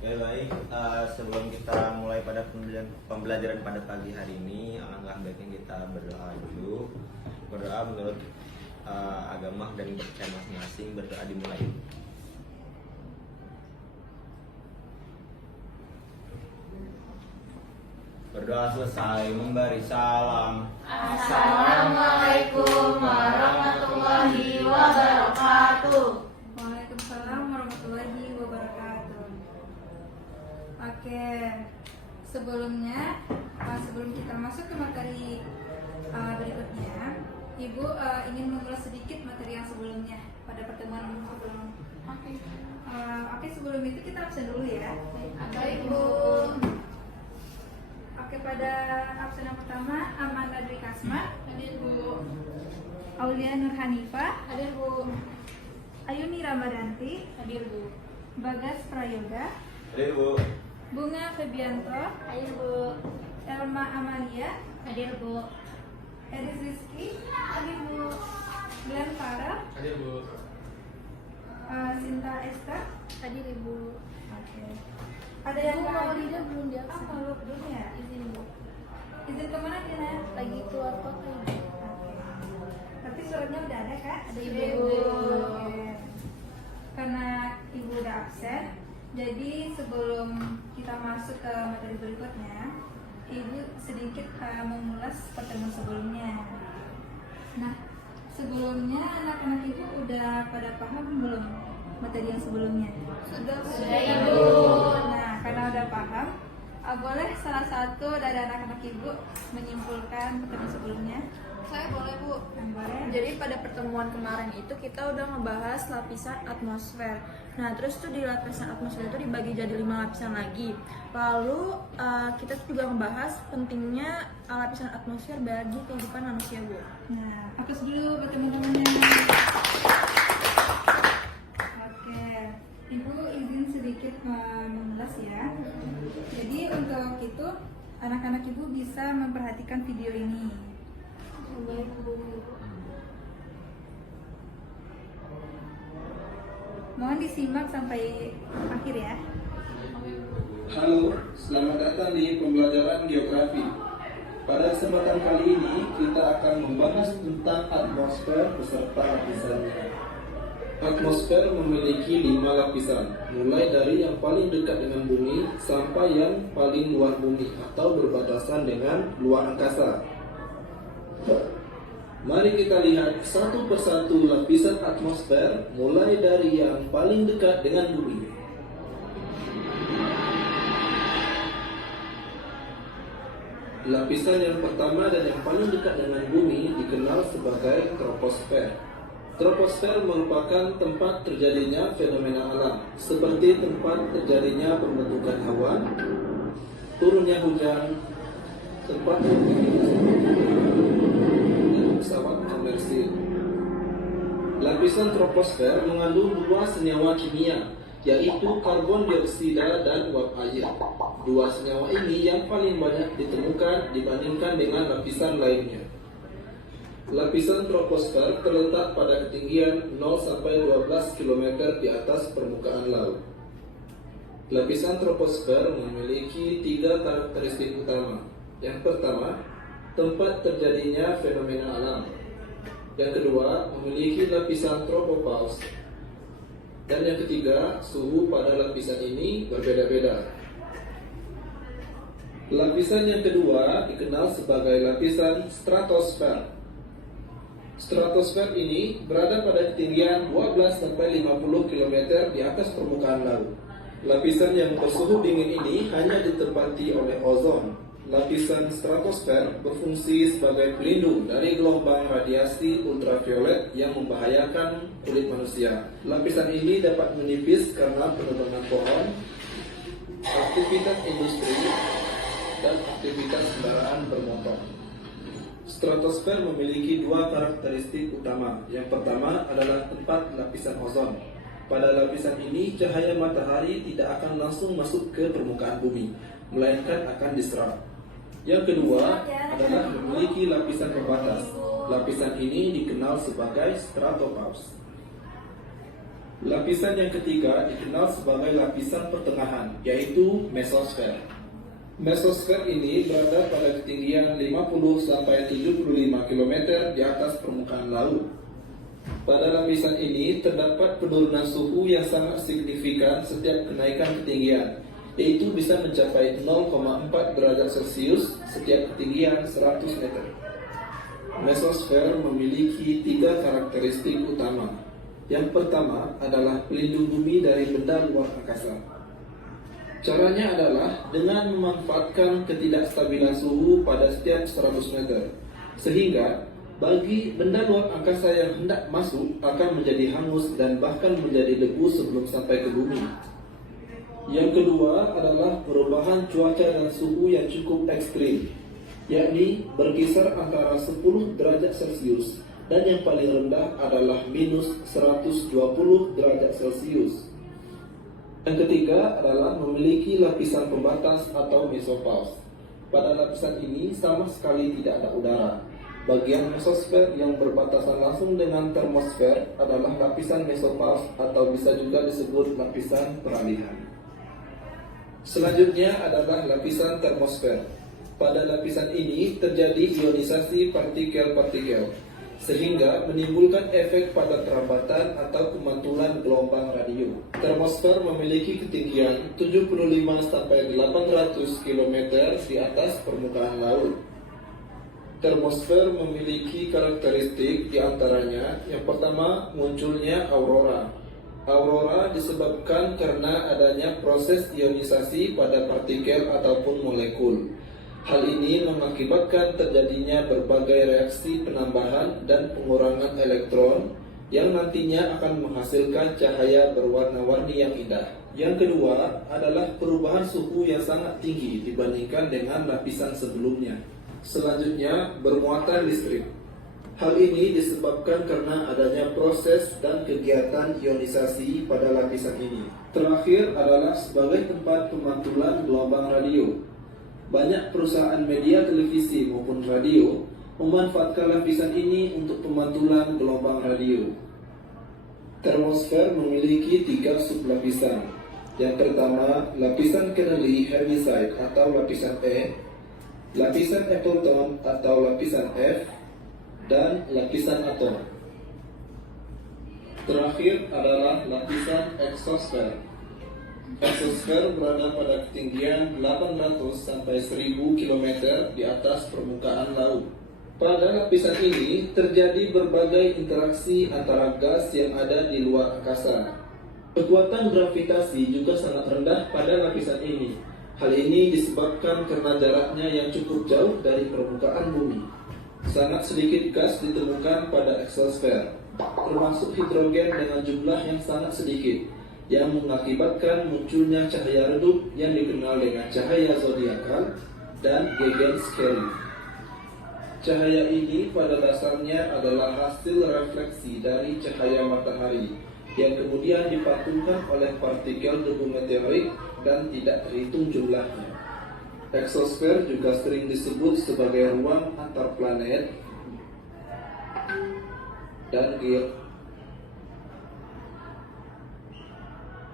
Ya baik, sebelum kita mulai pada pembelajaran pada pagi hari ini, alangkah baiknya kita berdoa dulu. Berdoa menurut agama dan kepercayaan masing-masing. Berdoa dimulai. Berdoa selesai, memberi salam. Assalamualaikum warahmatullahi wabarakatuh. Waalaikumsalam warahmatullahi wabarakatuh. Oke, sebelum kita masuk ke materi berikutnya, Ibu ingin mengulas sedikit materi yang sebelumnya pada pertemuan sebelum. Oke, sebelum itu kita absen dulu ya. Baik, Bu. Oke, pada absen yang pertama Amanda Dwi Kasma, Hadir, Bu. Aulia Nur Hanifah, Hadir, Bu. Ayuni Ramadanti, Hadir, Bu. Bagas Prayoga, Hadir Bu. Bunga Febianto, Hadir, Bu. Elma Amalia, Hadir, Bu. Eris Rizky, hadir Bu. Glenn Farah, Hadir Bu. Sinta Esther. Hadir, Ibu. Oke. Ada yang Bu, nggak mau hadir? Rida belum diabsen. Malu belum ya? Izin, Bu. Izin kemana Dina? Lagi keluar kota, Ibu. Oke. Tapi suratnya udah ada kan? Ada, Ibu. Ibu. Oke. Karena Ibu udah absen, jadi sebelum kita masuk ke materi berikutnya, Ibu sedikit mengulas pertemuan sebelumnya. Nah, sebelumnya anak-anak Ibu udah pada paham belum materi yang sebelumnya? Sudah, Ibu. Nah, karena udah paham, boleh salah satu dari anak-anak Ibu menyimpulkan pertemuan sebelumnya? Saya boleh, Bu. Boleh. Jadi pada pertemuan kemarin itu kita udah ngebahas lapisan atmosfer. Nah, terus tuh di lapisan atmosfer itu dibagi jadi 5 lapisan lagi. Lalu kita tuh juga ngebahas pentingnya lapisan atmosfer bagi kehidupan manusia, Bu. Nah, hapus dulu buat teman-temannya. Oke, Ibu izin sedikit mengulas ya. Jadi untuk itu anak-anak Ibu bisa memperhatikan video ini. Mohon disimak sampai akhir ya. Halo, selamat datang di pembelajaran geografi. Pada kesempatan kali ini, kita akan membahas tentang atmosfer beserta lapisannya. Atmosfer memiliki 5 lapisan, mulai dari yang paling dekat dengan bumi sampai yang paling luar bumi atau berbatasan dengan luar angkasa. Mari kita lihat satu persatu lapisan atmosfer, mulai dari yang paling dekat dengan bumi. Lapisan yang pertama dan yang paling dekat dengan bumi dikenal sebagai troposfer. Troposfer merupakan tempat terjadinya fenomena alam, seperti tempat terjadinya pembentukan awan, turunnya hujan, tempat dan pesawat komersil. Lapisan troposfer mengandung 2 senyawa kimia, yaitu karbon dioksida dan uap air. 2 senyawa ini yang paling banyak ditemukan dibandingkan dengan lapisan lainnya. Lapisan troposfer terletak pada ketinggian 0-12 km di atas permukaan laut. Lapisan troposfer memiliki 3 karakteristik utama. Yang pertama, tempat terjadinya fenomena alam. Yang kedua, memiliki lapisan tropopause. Dan yang ketiga, suhu pada lapisan ini berbeda-beda. Lapisan yang kedua dikenal sebagai lapisan stratosfer. Stratosfer ini berada pada ketinggian 12-50 km di atas permukaan laut. Lapisan yang bersuhu dingin ini hanya ditempati oleh ozon. Lapisan stratosfer berfungsi sebagai pelindung dari gelombang radiasi ultraviolet yang membahayakan kulit manusia. Lapisan ini dapat menipis karena penebangan pohon, aktivitas industri, dan aktivitas kendaraan bermotor. Stratosfer memiliki 2 karakteristik utama. Yang pertama adalah tempat lapisan ozon. Pada lapisan ini, cahaya matahari tidak akan langsung masuk ke permukaan bumi, melainkan akan diserap. Yang kedua adalah memiliki lapisan pembatas. Lapisan ini dikenal sebagai stratopause. Lapisan yang ketiga dikenal sebagai lapisan pertengahan, yaitu mesosfer. Mesosfer ini berada pada ketinggian 50-75 km di atas permukaan laut. Pada lapisan ini terdapat penurunan suhu yang sangat signifikan setiap kenaikan ketinggian, yaitu bisa mencapai 0,4 derajat Celcius setiap ketinggian 100 meter. Mesosfer memiliki 3 karakteristik utama. Yang pertama adalah pelindung bumi dari benda luar angkasa. Caranya adalah dengan memanfaatkan ketidakstabilan suhu pada setiap 100 meter, sehingga bagi benda luar angkasa yang hendak masuk akan menjadi hangus dan bahkan menjadi debu sebelum sampai ke bumi. Yang kedua adalah perubahan cuaca dan suhu yang cukup ekstrim, yakni berkisar antara 10 derajat Celcius dan yang paling rendah adalah minus 120 derajat Celcius. Yang ketiga adalah memiliki lapisan pembatas atau mesopause. Pada lapisan ini sama sekali tidak ada udara. Bagian mesosfer yang berbatasan langsung dengan termosfer adalah lapisan mesopause atau bisa juga disebut lapisan peralihan. Selanjutnya adalah lapisan termosfer. Pada lapisan ini terjadi ionisasi partikel-partikel, sehingga menimbulkan efek pada perambatan atau pemantulan gelombang radio. Termosfer memiliki ketinggian 75-800 km di atas permukaan laut. Termosfer memiliki karakteristik diantaranya yang pertama munculnya aurora. Aurora disebabkan karena adanya proses ionisasi pada partikel ataupun molekul. Hal ini mengakibatkan terjadinya berbagai reaksi penambahan dan pengurangan elektron yang nantinya akan menghasilkan cahaya berwarna-warni yang indah. Yang kedua adalah perubahan suhu yang sangat tinggi dibandingkan dengan lapisan sebelumnya. Selanjutnya, bermuatan listrik. Hal ini disebabkan karena adanya proses dan kegiatan ionisasi pada lapisan ini. Terakhir adalah sebagai tempat pemantulan gelombang radio. Banyak perusahaan media televisi maupun radio memanfaatkan lapisan ini untuk pemantulan gelombang radio. Termosfer memiliki 3 sublapisan. Yang pertama, lapisan kerneli heaviside atau lapisan E, lapisan Appleton atau lapisan F, dan lapisan atom. Terakhir adalah lapisan exosfer. Exosfer berada pada ketinggian 800 sampai 1000 km di atas permukaan laut. Pada lapisan ini terjadi berbagai interaksi antara gas yang ada di luar angkasa. Kekuatan gravitasi juga sangat rendah pada lapisan ini. Hal ini disebabkan karena jaraknya yang cukup jauh dari permukaan bumi. Sangat sedikit gas ditemukan pada exosfer, termasuk hidrogen dengan jumlah yang sangat sedikit, yang mengakibatkan munculnya cahaya redup yang dikenal dengan cahaya zodiakal dan Gaussian. Cahaya ini pada dasarnya adalah hasil refleksi dari cahaya matahari yang kemudian dipantulkan oleh partikel debu meteorit dan tidak terhitung jumlahnya. Exosfer juga sering disebut sebagai ruang antar planet dan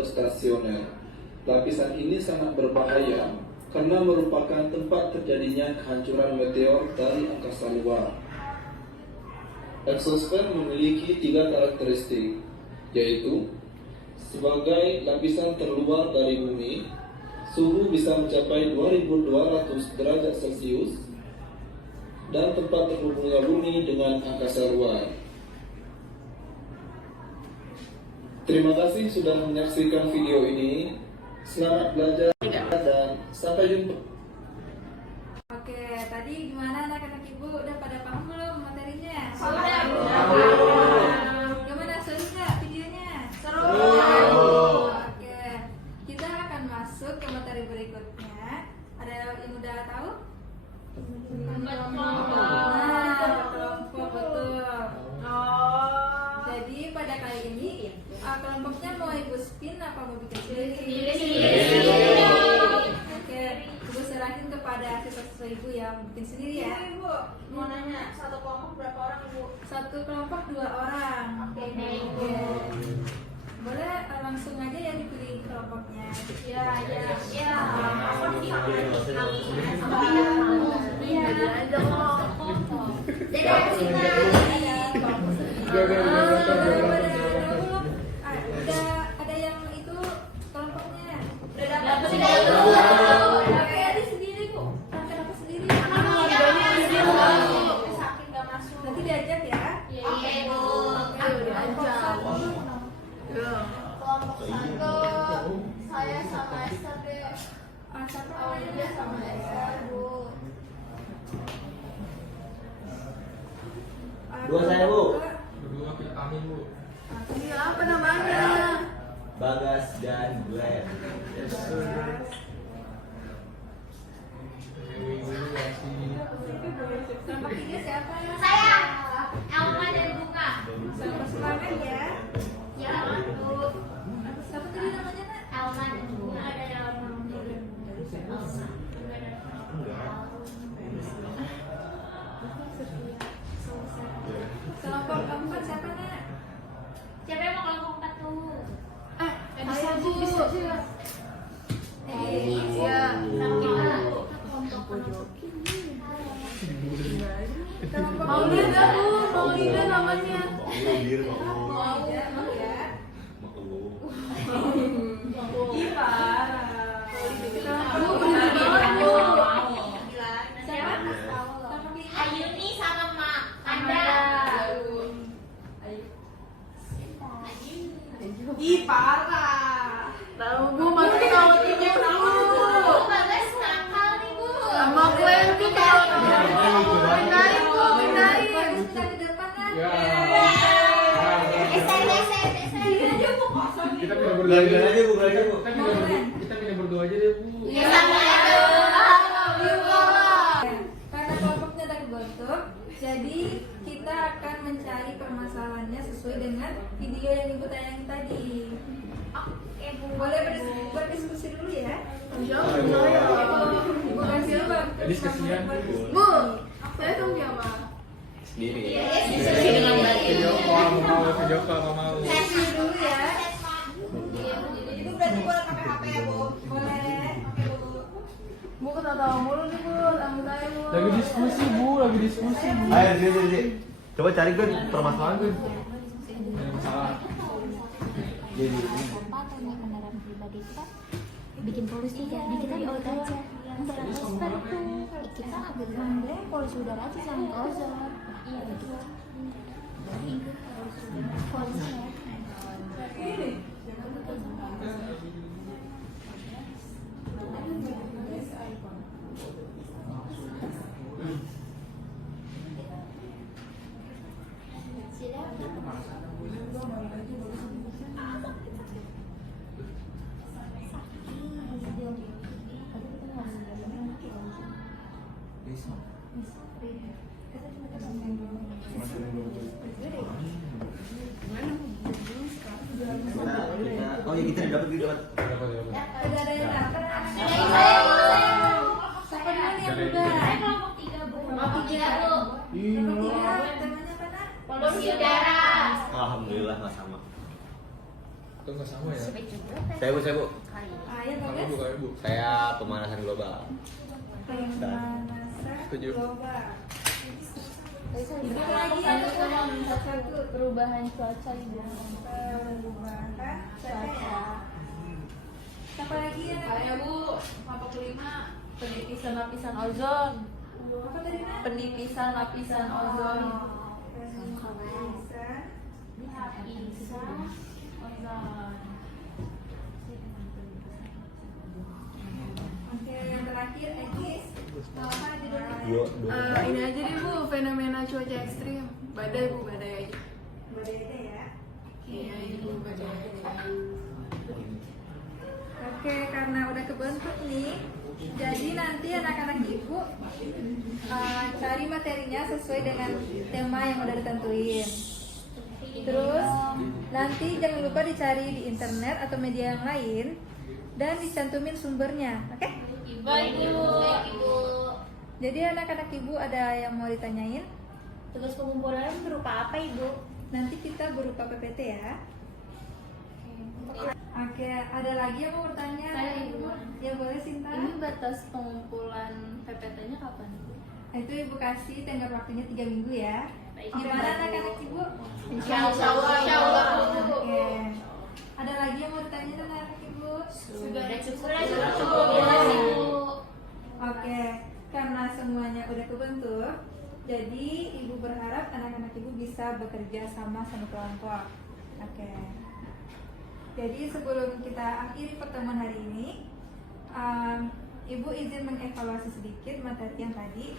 geostasioner. Lapisan ini sangat berbahaya karena merupakan tempat terjadinya kehancuran meteor dari angkasa luar. Exosfer memiliki 3 karakteristik, yaitu sebagai lapisan terluar dari bumi, suhu bisa mencapai 2200 derajat Celcius, dan tempat terhubungnya bumi dengan angkasa luar. Terima kasih sudah menyaksikan video ini. Selamat belajar dan sampai jumpa. Oke, tadi gimana anak-anak ibu? Udah pada paham belum materinya? Sudah. Gimana, seru nggak videonya? Seru. Oke, kita akan masuk ke materi berikutnya. Ada yang udah tahu? Kelompok, betul. Jadi pada kali ini kelompoknya mau ibu spin apa mau bikin sendiri? Oke, ibu serahin kepada siswa ibu yang bikin sendiri ya. Ibu, mau nanya, satu kelompok berapa orang, Ibu? Satu kelompok 2 orang. Oke. Boleh Ada yang itu kelompoknya. Oke, ada sendiri kok. Kenapa sendiri? Sakit gak masuk. Nanti diajak ya. Oke, Bu. Kelompok satu, saya sama Esther deh. Satu Awalnya dia sama Esther, Bu. Dua saya, Bu. Berdua pilih kami, Bu. Ini apa namanya? Bagas dan Glenn. Kelompok tiga siapa? Saya, Elma dan Bunga. Sama semangat ya. Ya, Bu. Siapa tadi namanya nak? Elma dan Bunga ada Elma. Kelompok keempat siapa nak? Siapa yang mau kelompok 4 tuh? Saya Bu. Iya. Sama kita. Kelompok Maulida, Bu. Maulida namanya. Maulid, mau ya. Ih, parah. Kelompok Bu, bener banget, Bu. siapa? Kelompok lima. Ayuni sama Mak Anda. Ih, parah. Tahu Bu, masih tahu tiga tahu. Bagas nakal nih, Bu. Sama Glenn tuh tahu. Pindahin, Bu, pindahin. Kita di depan nak. Ya. Sini aja, Bu. Kita pindah berdua Glenn aja. aja, Bu, Glenn aja, Bu. Kita pindah berdua aja deh, Bu. Iya, sama aja. Karena kelompoknya udah kebentuk, jadi kita akan mencari permasalahannya sesuai dengan video yang ibu tayangin tadi. Oke, Bu. Boleh berdiskusi dulu ya? Ibu kasih apa? Diskusian. Bu, saya tunggu siapa? Sendiri. Diskusi dengan baik. Sejoko, nggak mau. Kasih dulu ya. Ibu berarti boleh pakai HP ya, Bu? Boleh. Bu, ketawa mulu nih, Bu. Sama saya, Bu. Lagi diskusi, Bu. Lagi diskusi, Bu. Ayo, sini. Coba cari Gun permasalahan Gun. Salah. Jadi Sampah atau naik kendaraan pribadi itu kan bikin polusi ya. Di kita di aja. Berasper tuh. Kita ngambil polusi udara aja sama ozon. Iya begitu. Polusi ya. oh ya kita dapat gitu dapat. Udah ada yang dapat. Siapa dulu nih yang udah? Saya kelompok 3, Bu. Kelompok 3, Bu. Kelompok tiga, temanya apa nak? Polusi udara. Alhamdulillah nggak sama. Itu nggak sama ya? Saya Bu. Ah, ya Kamu, bagus. Bu, kamu, Bu. Saya pemanasan global. Pemanasan Setuju. global. Ibu lagi satu. perubahan cuaca ibu. Perubahan cuaca. Siapa lagi ya? Saya, Bu. Kelompok 5. Penipisan lapisan ozon. Apa tadi nak? Penipisan lapisan ozon. Penipisan. Lapisan ozon. Oke, yang terakhir Egis. Apa di depan? Ini aja deh, Bu, fenomena cuaca ekstrim. Badai, Bu, badai aja. Boleh aja ya. Iya, Ibu, badai. Oke, karena udah kebentuk nih, jadi nanti anak-anak ibu cari materinya sesuai dengan tema yang udah ditentuin. Terus nanti jangan lupa dicari di internet atau media yang lain dan dicantumin sumbernya, oke? Baik, Ibu. Jadi anak-anak ibu ada yang mau ditanyain? Tugas pengumpulan berupa apa ibu? Nanti kita berupa PPT ya. Oke, ada lagi yang mau bertanya? Saya, Ibu. Sinta? Ini batas pengumpulan PPT-nya kapan, Ibu? Nah, itu Ibu kasih tenggat waktunya 3 minggu ya. Baik. Gimana anak-anak Ibu? Insya Allah. Oke. Ada lagi yang mau ditanya anak-anak Ibu? Sudah cukup. Oke, karena semuanya udah kebentuk, jadi Ibu berharap anak-anak Ibu bisa bekerja sama kelompok. Oke. Jadi sebelum kita akhiri pertemuan hari ini, Ibu izin mengevaluasi sedikit materi yang tadi.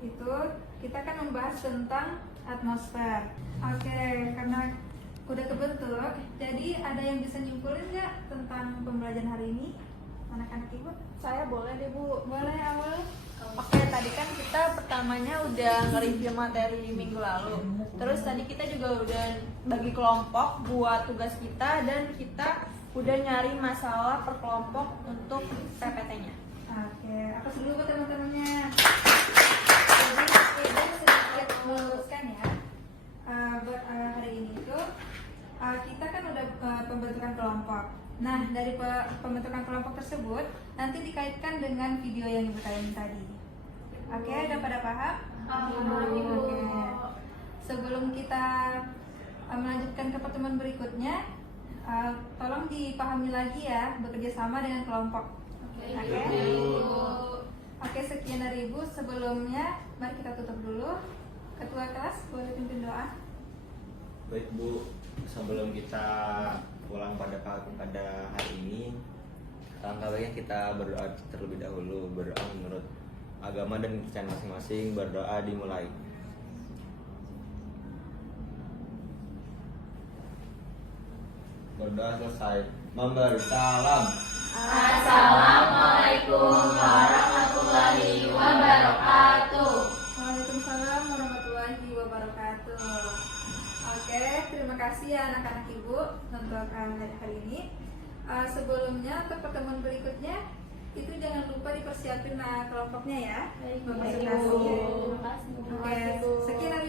Itu kita akan membahas tentang atmosfer. Oke, karena udah kebentuk, jadi ada yang bisa nyimpulin nggak tentang pembelajaran hari ini? Anak-anak Ibu? Saya boleh deh Bu. Boleh awal? Oke, tadi kan kita pertamanya udah nge-review materi minggu lalu. Terus tadi kita juga udah bagi kelompok buat tugas kita dan kita udah nyari masalah per kelompok untuk PPT-nya. Oke, apa dulu buat teman-temannya? Jadi Ibu sedikit meluruskan ya. Buat hari ini itu kita kan udah pembentukan kelompok. Nah, dari pembentukan kelompok tersebut nanti dikaitkan dengan video yang Ibu tayangin tadi. Oke, udah pada paham? Oke. Sebelum kita melanjutkan ke pertemuan berikutnya, tolong dipahami lagi ya, bekerja sama dengan kelompok. Oke. Oke, sekian dari Ibu. Sebelumnya, mari kita tutup dulu. Ketua kelas boleh pimpin doa. Baik Bu, sebelum kita pulang pada hari ini, alangkah baiknya kita berdoa terlebih dahulu. Berdoa menurut agama dan kepercayaan masing-masing. Berdoa dimulai. Berdoa selesai. Memberi salam. Assalamualaikum warahmatullahi wabarakatuh. Waalaikumsalam warahmatullahi wabarakatuh. Oke, terima kasih ya anak-anak Ibu untuk hari ini. Sebelumnya untuk pertemuan berikutnya itu jangan lupa dipersiapin kelompoknya ya. Baik, Mempresentasinya. Terima kasih. Oke, sekian dari